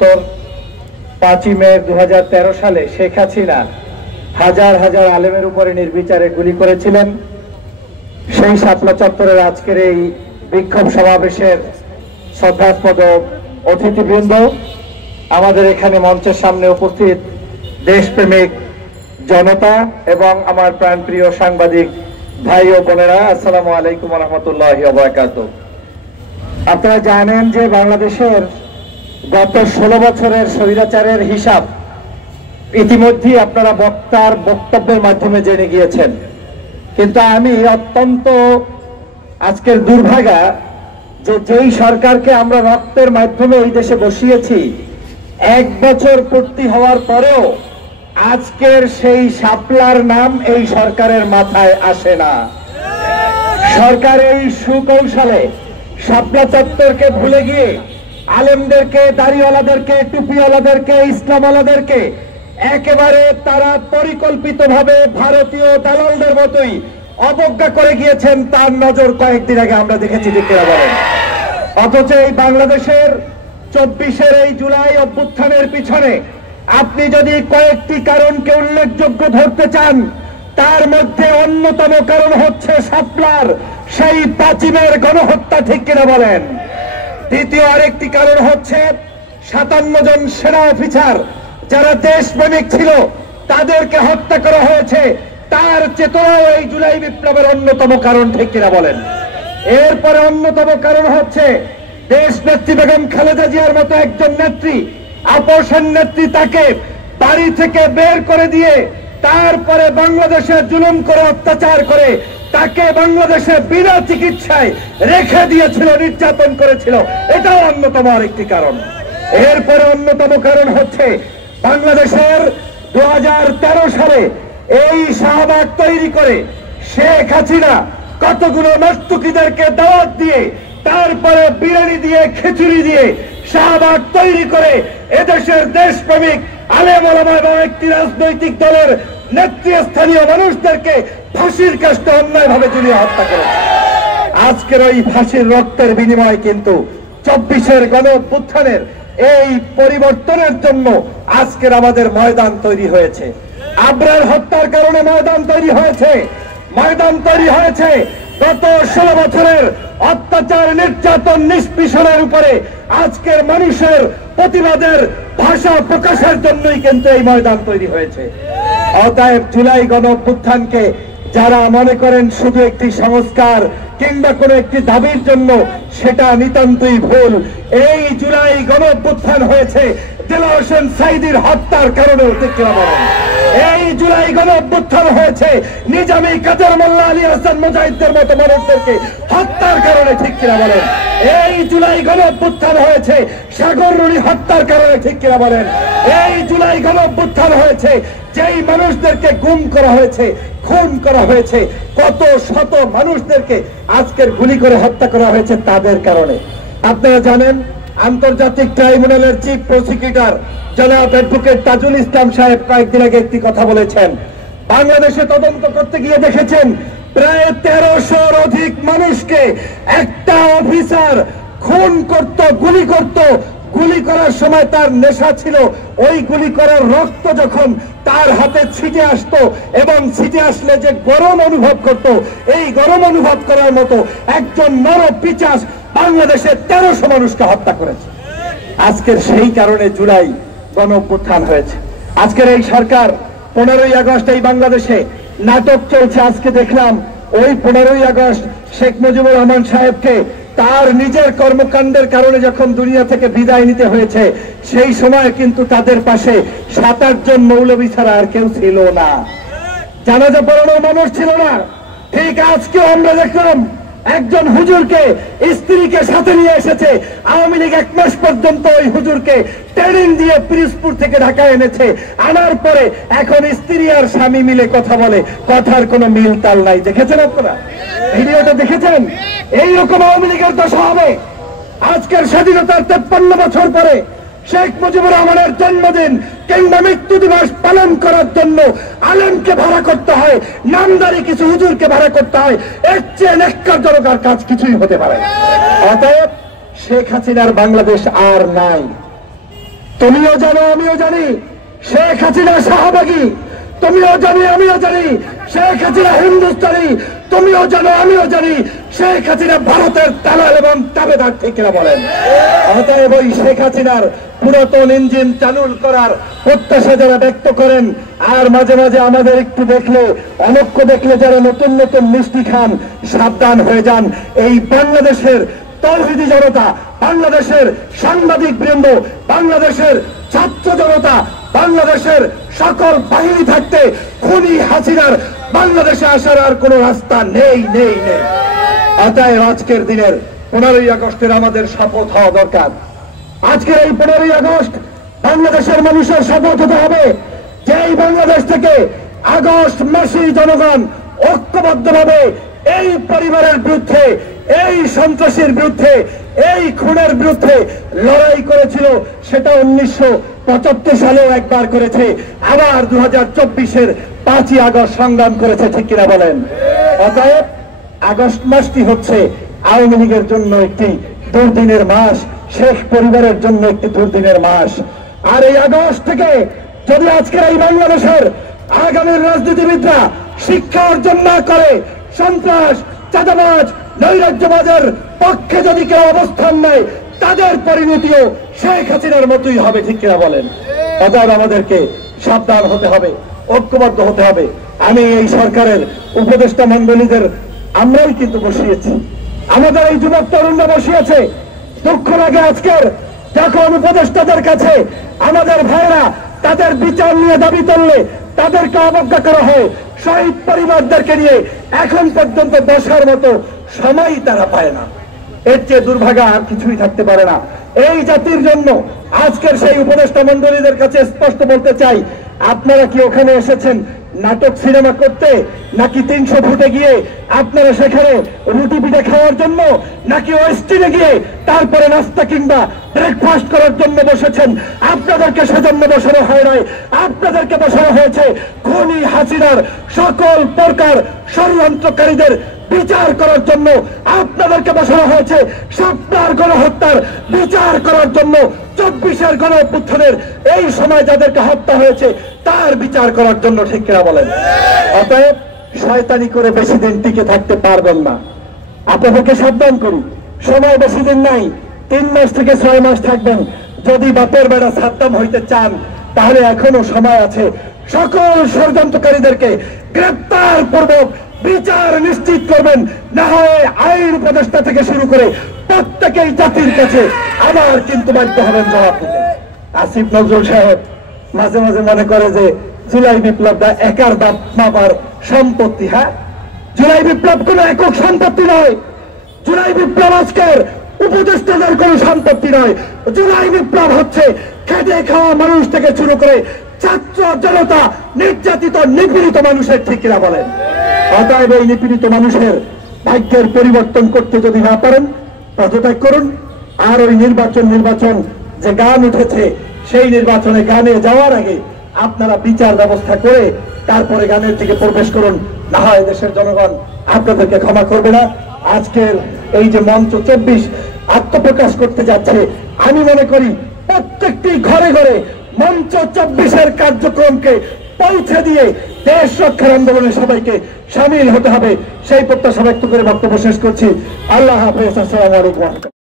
5ই মে 2013 সালে শেখ হাসিনা হাজার হাজার আলেমের উপরে নির্বিচারে গুলি করেছিলেন। সেই শাপলা চত্বরের আজকের এই বিক্ষোভ সমাবেশের শ্রদ্ধাস্পদ অতিথিবৃন্দ, আমাদের এখানে মঞ্চের সামনে উপস্থিত দেশপ্রেমিক জনতা এবং আমার প্রাণপ্রিয় সাংবাদিক ভাই ও বোনেরা, আসসালামু আলাইকুম ওয়া রাহমাতুল্লাহি ওয়া বারাকাতুহু। আপনারা জানেন যে বাংলাদেশের গত 16 বছরের স্বৈরাচারের হিসাব ইতিমধ্যেই আপনারা বক্তার বক্তব্যের মাধ্যমে জেনে গিয়েছেন। কিন্তু আমি অত্যন্ত আজকের দুর্ভাগা যে যেই সরকারকে আমরা রক্তের মাধ্যমে এই দেশে বসিয়েছি, 1 বছর পূর্তি হওয়ার পরেও আজকের সেই শাপলার নাম এই সরকারের মাথায় আসে না। সরকার এই সুকৌশলে শাপলা চত্বরকে ভুলে গিয়ে আলেমদেরকে, দাড়িওয়ালাদেরকে, টুপিওয়ালাদেরকে, ইসলামওয়ালাদেরকে একেবারে তারা পরিকল্পিতভাবে ভারতীয় দালালদের মতোই অবজ্ঞা করে গিয়েছেন। তার নজর কয়েকদিন আগে আমরা দেখেছি, ঠিক করে বলেন। অথচ এই বাংলাদেশের 24-এর এই জুলাই অভ্যুত্থানের পিছনে আপনি যদি কয়েকটি কারণকে উল্লেখযোগ্য ধরতে চান, তার মধ্যে অন্যতম কারণ হচ্ছে শাপলার সেই 5ই মের গণহত্যা, ঠিক কিনা বলেন। দ্বিতীয় আরেকটি কারণ হচ্ছে 57 জন সেনা অফিসার যারা দেশপ্রেমিক ছিল তাদেরকে হত্যা করা হয়েছে। তার চেতনাও এই জুলাই বিপ্লবের অন্যতম কারণ, ঠিক কিনা বলেন। এরপরে অন্যতম কারণ হচ্ছে দেশ নেত্রী বেগম খালেদা জিয়ার মতো একজন নেত্রী, আপোষের নেত্রী, তাকে বাড়ি থেকে বের করে দিয়ে তারপরে বাংলাদেশে জুলুম করে, অত্যাচার করে তাকে বাংলাদেশে বিনা চিকিৎসায় রেখে দিয়েছিল, নির্যাতন করেছিল। এটাও অন্যতম আরেকটি কারণ। এরপরে অন্যতম কারণ হচ্ছে বাংলাদেশের 2013 সালে এই শাহবাগ তৈরি করে শেখ হাসিনা কতগুলো নর্তকীদেরকে দাওয়াত দিয়ে, তারপরে বিরিয়ানি দিয়ে, খিচুড়ি দিয়ে শাহবাগ তৈরি করে এদেশের দেশপ্রেমিক আলেম ওলামা এবং একটি রাজনৈতিক দলের নেতৃস্থানীয় মানুষদেরকে ফাঁসির কাস্টে অন্যায়ভাবে ঝুলিয়ে হত্যা করেছে। আজকের ওই ফাঁসির রক্তের বিনিময়ে কিন্তু 24-এর গণ অভ্যুত্থানের এই পরিবর্তনের জন্য আজকের আমাদের ময়দান তৈরি হয়েছে। আবরার হত্যার কারণে ময়দান তৈরি হয়েছে। ময়দান তৈরি হয়েছে গত 16 বছরের অত্যাচার, নির্যাতন, নিষ্পীষণের উপরে আজকের মানুষের প্রতিবাদের ভাষা প্রকাশের জন্যই কিন্তু এই ময়দান তৈরি হয়েছে। অতএব জুলাই গণ অভ্যুত্থানকে যারা মনে করেন শুধু একটি সংস্কার কিংবা কোনো একটি দাবির জন্য, সেটা নিতান্তই ভুল। এই জুলাই গণ অভ্যুত্থান হয়েছে দেলোয়ার হোসেন সাঈদীর হত্যার কারণে, ঠিক কিনা বলেন। এই জুলাই গণ অভ্যুত্থান হয়েছে নিজামী, কাদের মোল্লা, আলী হাসান মুজাহিদদের মতো মানুষদেরকে হত্যার কারণে, ঠিক কিনা বলেন। এই জুলাই গণ অভ্যুত্থান হয়েছে সাগর রুনি হত্যার কারণে, ঠিক কিনা বলেন। এই জুলাই গণ অভ্যুত্থান হয়েছে যেই মানুষদেরকে গুম করা হয়েছে, খুন করা হয়েছে, কত শত মানুষদেরকে আজকের গুলি করে হত্যা করা হয়েছে তাদের কারণে। আপনারা জানেন আন্তর্জাতিক ট্রাইব্যুনালের চিফ প্রসিকিউটর জনাব অ্যাডভোকেট তাজুল ইসলাম সাহেব কয়েকদিন আগে একটি কথা বলেছেন। বাংলাদেশে তদন্ত করতে গিয়ে দেখেছেন প্রায় 1300-র অধিক মানুষকে একটা অফিসার খুন করত, গুলি করত। গুলি করার সময় তার নেশা ছিল, ওই গুলি করার রক্ত যখন তার হাতে ছিটে আসতো এবং ছিটে আসলে যে গরম অনুভব করত, এই গরম অনুভব করার মতো একজন নরপিচাস বাংলাদেশে 1300 মানুষকে হত্যা করেছে। আজকের সেই কারণে জুলাই গণ অভ্যুত্থান হয়েছে। আজকের এই সরকার 15ই আগস্ট এই বাংলাদেশে নাটক চলছে। আজকে দেখলাম ওই 15ই আগস্ট শেখ মুজিবুর রহমান সাহেবকে তার নিজের কর্মকাণ্ডের কারণে যখন দুনিয়া থেকে বিদায় নিতে হয়েছে, সেই সময় কিন্তু তাদের পাশে 7-8 জন মৌলবী ছাড়া আর কেউ ছিল না, জানাজা পড়ানোর মানুষ ছিল না। ঠিক আজকেও আমরা দেখলাম একজন হুজুরকে স্ত্রীকে সাথে নিয়ে এসেছে। আওয়ামী লীগ 1 মাস পর্যন্ত ওই হুজুরকে ট্রেনিং দিয়ে পিরোজপুর থেকে ঢাকায় এনেছে। আনার পরে এখন স্ত্রী আর স্বামী মিলে কথা বলে, কথার কোনো মিল তাল নাই। দেখেছেন আপনারা ভিডিওটা? দেখেছেন? এইরকম আওয়ামী লীগের দশা হবে। আজকের স্বাধীনতার 53 বছর পরে শেখ মুজিবুর রহমানের জন্মদিন কিংবা মৃত্যু দিবস পালন করার জন্য আলেমকে ভাড়া করতে হয়, নামদারি কিছু হুজুরকে ভাড়া করতে হয়। এর চেয়ে ন্যাক্কারজনক আর কাজ কিছুই হতে পারে। অতএব শেখ হাসিনার বাংলাদেশ আর নাই। তুমিও জানো আমিও জানি শেখ হাসিনা শাহবাগী, তুমিও জানি আমিও জানি শেখ হাসিনা হিন্দুস্তানি, তুমিও জানো আমিও জানি শেখ হাসিনা ভারতের দালাল এবং দাবেদার, ঠিক কিনা বলেন? অতএব ওই শেখ হাসিনার পুরাতন ইঞ্জিন চালু করার প্রত্যাশা যারা ব্যক্ত করেন, আর মাঝে মাঝে আমাদের একটু দেখলে অনক্ষ দেখলে যারা নতুন নতুন মিষ্টি খান, সাবধান হয়ে যান। এই বাংলাদেশের তৌহিদি জনতা, বাংলাদেশের সাংবাদিক বৃন্দ, বাংলাদেশের ছাত্র জনতা, বাংলাদেশের সকল বাহিনী থাকতে খুনি হাসিনার বাংলাদেশে আসার আর কোন রাস্তা নেই নেই নেই। অতএব আজকের দিনের 15ই আগস্টের আমাদের শপথ হওয়া দরকার। আজকের এই 15ই আগস্ট বাংলাদেশের মানুষের শপথ হতে হবে যে এই বাংলাদেশ থেকে আগস্ট মাসে জনগণ ঐক্যবদ্ধভাবে এই পরিবারের বিরুদ্ধে, এই সন্ত্রাসীর বিরুদ্ধে, এই খুনের বিরুদ্ধে লড়াই করেছিল। সেটা 1975 সালেও একবার করেছে, আবার 2024-এর 5ই আগস্ট সংগ্রাম করেছে, ঠিক কিনা বলেন? অতএব আগস্ট মাসটি হচ্ছে আওয়ামী লীগের জন্য একটি দুর্দিনের মাস, শেখ পরিবারের জন্য একটি দুর্দিনের মাস। আর এই আগস্ট থেকে যদি আজকের এই বাংলাদেশের আগামীর রাজনীতিবিদরা শিক্ষা অর্জন না করে, সন্ত্রাস, চাঁদাবাজ, নৈরাজ্যবাজের পক্ষে যদি কেউ অবস্থান নেয়, তাদের পরিণতিও শেখ হাসিনার মতোই হবে, ঠিক কিনা বলেন? অতএব আমাদেরকে সাবধান হতে হবে, ঐক্যবদ্ধ হতে হবে। আমি এই সরকারের উপদেষ্টা মন্ডলীদের আমরাই কিন্তু বসিয়েছি, আমাদের এই যুবক তরুণরা বসিয়েছে। দুঃখ লাগে আজকের যখন উপদেষ্টাদের কাছে আমাদের ভাইরা তাদের বিচার নিয়ে দাবি তুললে তাদেরকে অবজ্ঞা করা হয়। শহীদ পরিবারদেরকে নিয়ে এখন পর্যন্ত বসার মতো সময় তারা পায় না। এর চেয়ে দুর্ভাগা আর কিছুই থাকতে পারে না। এই জাতির জন্য আজকের সেই উপদেষ্টা মন্ডলীদের কাছে স্পষ্ট বলতে চাই, আপনারা কি ওখানে এসেছেন নাটক সিনেমা করতে, নাকি 300 ফুটে গিয়ে আপনারা সেখানে রুটি পিঠে খাওয়ার জন্য, নাকি ওয়েস্টিনে গিয়ে তারপরে নাস্তা কিংবা ব্রেকফাস্ট করার জন্য বসেছেন? আপনাদেরকে সেজন্য বসানো হয় নাই, আপনাদেরকে বসানো হয়েছে খুনি হাসিনার সকল প্রকার ষড়যন্ত্রকারীদের বিচার করার জন্য। আপনাদেরকে বসানো হয়েছে শাপলার গণহত্যার বিচার করার জন্য, 24-এর গণঅভ্যুত্থানের এই সময় যাদেরকে হত্যা হয়েছে তার বিচার করার জন্য, ঠিক কিনা বলেন? অতএব শয়তানি করে বেশি দিন টিকে থাকতে পারবেন না। আপনাদেরকে সাবধান করি, সময় বেশি দিন নাই, 3 মাস থেকে 6 মাস থাকবেন। যদি বাপের বেড়া সাদ্দাম হইতে চান তাহলে এখনো সময় আছে। সকল ষড়যন্ত্রকারীদেরকে গ্রেপ্তার পূর্বক বিচার নিশ্চিত করবেন, না হয় আইন উপদেষ্টা থেকে শুরু করে প্রত্যেকেই জাতির কাছে আবার কিন্তু বাধ্য হবেন জবাব দিতে। আসিফ নজরুল সাহেব মাঝে মাঝে মনে করে যে জুলাই বিপ্লবটা একার বাপ মাপার সম্পত্তি। হ্যাঁ, জুলাই বিপ্লব কোন একক সম্পত্তি নয়। জুলাই বিপ্লব আজকের উপদেষ্টাদের কোন সম্পত্তি নয়। জুলাই বিপ্লব হচ্ছে খেটে খাওয়া মানুষ থেকে শুরু করে ছাত্র জনতা, নির্যাতিত নিপীড়িত মানুষের, ঠিক কিনা বলেন? অতএব এই নিপীড়িত মানুষের ভাগ্যের পরিবর্তন করতে যদি না পারেন, পদত্যাগ করুন। আর ওই নির্বাচন যে গান উঠেছে, সেই নির্বাচনে গানে যাওয়ার আগে আপনারা বিচার ব্যবস্থা করে তারপরে গানের দিকে প্রবেশ করুন, না হয় দেশের জনগণ আপনাদেরকে ক্ষমা করবে না। আজকের এই যে মঞ্চ 24 আত্মপ্রকাশ করতে যাচ্ছে, আমি মনে করি প্রত্যেকটি ঘরে ঘরে মঞ্চ 24-এর কার্যক্রমকে পৌঁছে দিয়ে দেশ রক্ষার আন্দোলনে সবাইকে সামিল হতে হবে, সেই প্রত্যাশা ব্যক্ত করে বক্তব্য শেষ করছি। আল্লাহ হাফেজ। আসসালামু আলাইকুম।